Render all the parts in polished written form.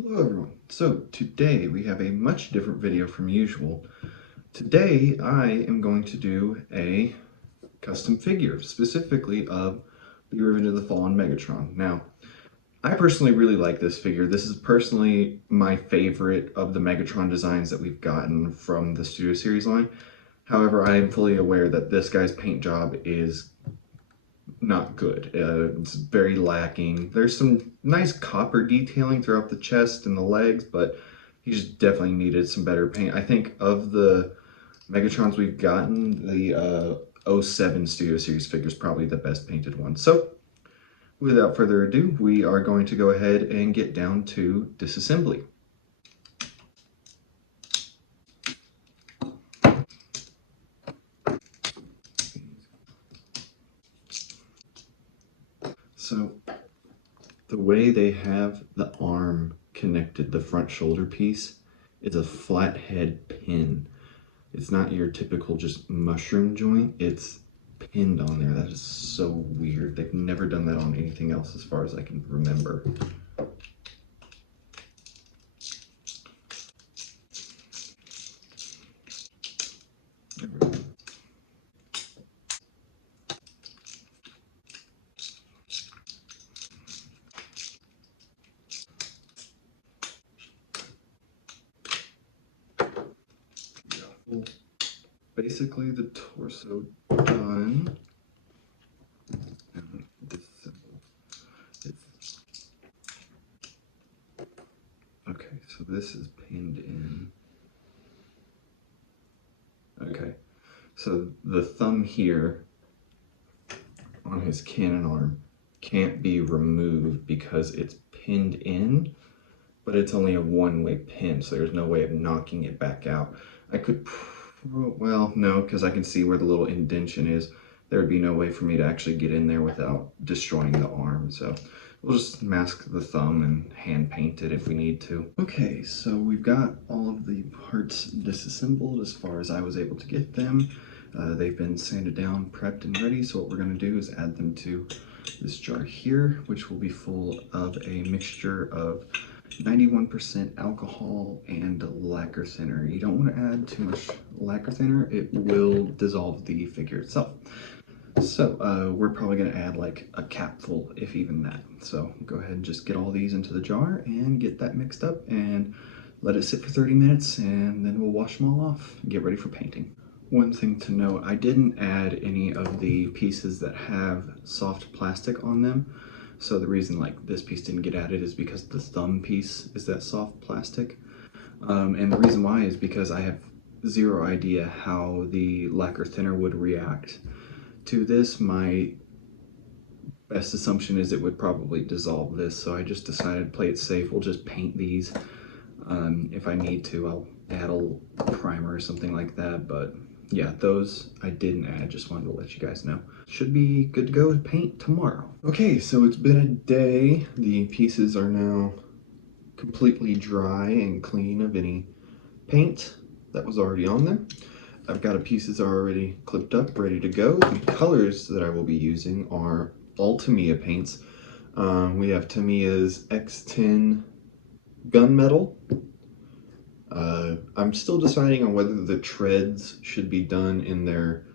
Hello everyone. So today we have a much different video from usual. Today I am going to do a custom figure, specifically of the Revenge of the Fallen Megatron. Now, I personally really like this figure. This is personally my favorite of the Megatron designs that we've gotten from the Studio Series line. However, I am fully aware that this guy's paint job is not good. It's very lacking. There's some nice copper detailing throughout the chest and the legs, but he just definitely needed some better paint. I think of the Megatrons we've gotten, the '07 Studio Series figure is probably the best painted one. So without further ado, we are going to go ahead and get down to disassembly. So the way they have the arm connected, the front shoulder piece, is a flathead pin. It's not your typical just mushroom joint, it's pinned on there. That is so weird. They've never done that on anything else as far as I can remember. There we go. Basically the torso done. Okay, so this is pinned in. Okay, so the thumb here on his cannon arm can't be removed because it's pinned in, but it's only a one-way pin, so there's no way of knocking it back out. I could, well, no, because I can see where the little indentation is. There would be no way for me to actually get in there without destroying the arm, so we'll just mask the thumb and hand paint it if we need to. Okay, so we've got all of the parts disassembled as far as I was able to get them. They've been sanded down, prepped, and ready, so what we're going to do is add them to this jar here, which will be full of a mixture of 91% alcohol and lacquer thinner. You don't want to add too much lacquer thinner, it will dissolve the figure itself. So we're probably going to add like a capful, if even that. So go ahead and just get all these into the jar and get that mixed up and let it sit for 30 minutes, and then we'll wash them all off and get ready for painting. One thing to note, I didn't add any of the pieces that have soft plastic on them. So the reason like this piece didn't get added is because the thumb piece is that soft plastic. And the reason why is because I have zero idea how the lacquer thinner would react to this. My best assumption is it would probably dissolve this, so I just decided to play it safe. We'll just paint these. If I need to, I'll add a primer or something like that, but yeah, those I didn't add, just wanted to let you guys know. Should be good to go to paint tomorrow. Okay, so it's been a day. The pieces are now completely dry and clean of any paint that was already on them. I've got the pieces already clipped up, ready to go. The colors that I will be using are all Tamiya paints. We have Tamiya's X10 gunmetal. I'm still deciding on whether the treads should be done in their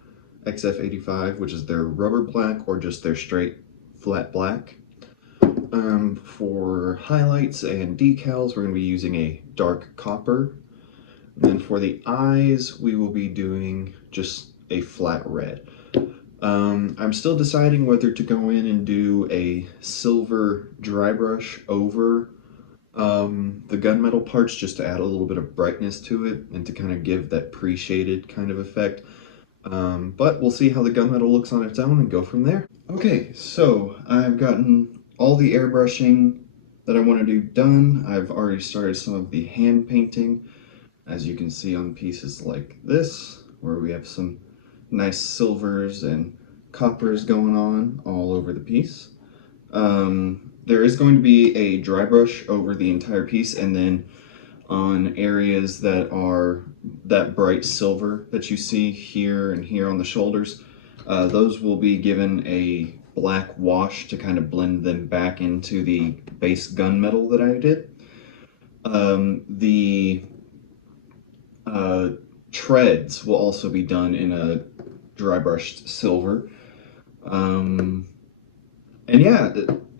XF85, which is their rubber black, or just their straight flat black. For highlights and decals, we're going to be using a dark copper. And then for the eyes, we will be doing just a flat red. I'm still deciding whether to go in and do a silver dry brush over the gunmetal parts, just to add a little bit of brightness to it and to kind of give that pre-shaded kind of effect. But we'll see how the gunmetal looks on its own and go from there. Okay, so I've gotten all the airbrushing that I want to do done. I've already started some of the hand painting, as you can see on pieces like this, where we have some nice silvers and coppers going on all over the piece. There is going to be a dry brush over the entire piece, and then on areas that are that bright silver that you see here and here on the shoulders, those will be given a black wash to kind of blend them back into the base gunmetal that I did. The treads will also be done in a dry brushed silver. Um, and yeah,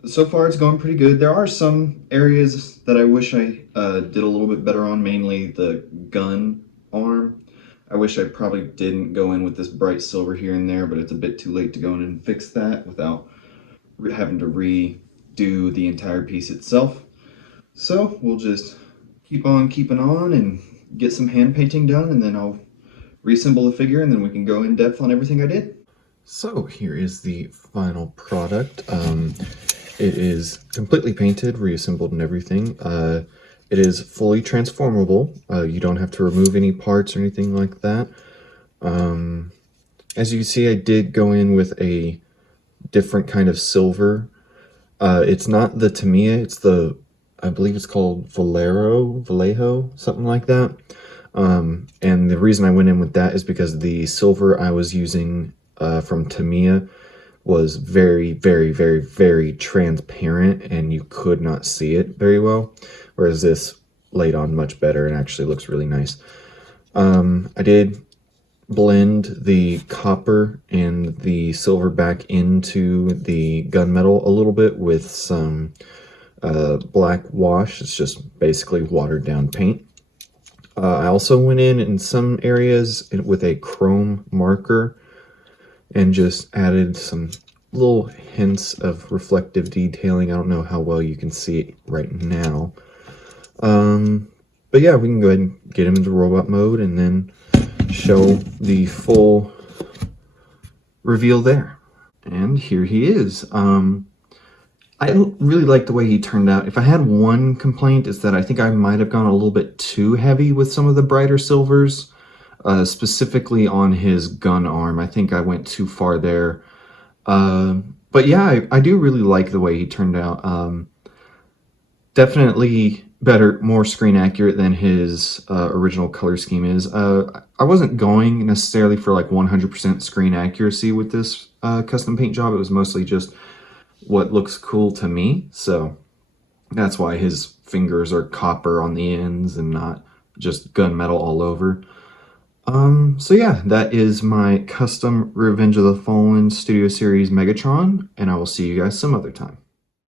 so far it's going pretty good. There are some areas that I wish I did a little bit better on, mainly the gun arm. I wish I probably didn't go in with this bright silver here and there, but it's a bit too late to go in and fix that without having to redo the entire piece itself. So we'll just keep on keeping on and get some hand painting done, and then I'll reassemble the figure, and then we can go in depth on everything I did. So here is the final product. It is completely painted, reassembled, and everything. It is fully transformable. You don't have to remove any parts or anything like that. As you can see, I did go in with a different kind of silver. It's not the Tamiya, it's the, I believe it's called Vallejo, something like that. And the reason I went in with that is because the silver I was using from Tamiya was very, very, very, very transparent, and you could not see it very well, whereas this laid on much better and actually looks really nice. I did blend the copper and the silver back into the gunmetal a little bit with some black wash. It's just basically watered down paint. I also went in some areas with a chrome marker and just added some little hints of reflective detailing. I don't know how well you can see it right now. But yeah, we can go ahead and get him into robot mode and then show the full reveal there. And here he is. I really like the way he turned out. If I had one complaint, it's that I think I might have gone a little bit too heavy with some of the brighter silvers, specifically on his gun arm. I think I went too far there. But yeah, I do really like the way he turned out. Definitely better, more screen accurate than his original color scheme is. I wasn't going necessarily for like 100% screen accuracy with this custom paint job. It was mostly just what looks cool to me, so that's why his fingers are copper on the ends and not just gunmetal all over. So yeah, that is my custom Revenge of the Fallen Studio Series Megatron, and I will see you guys some other time.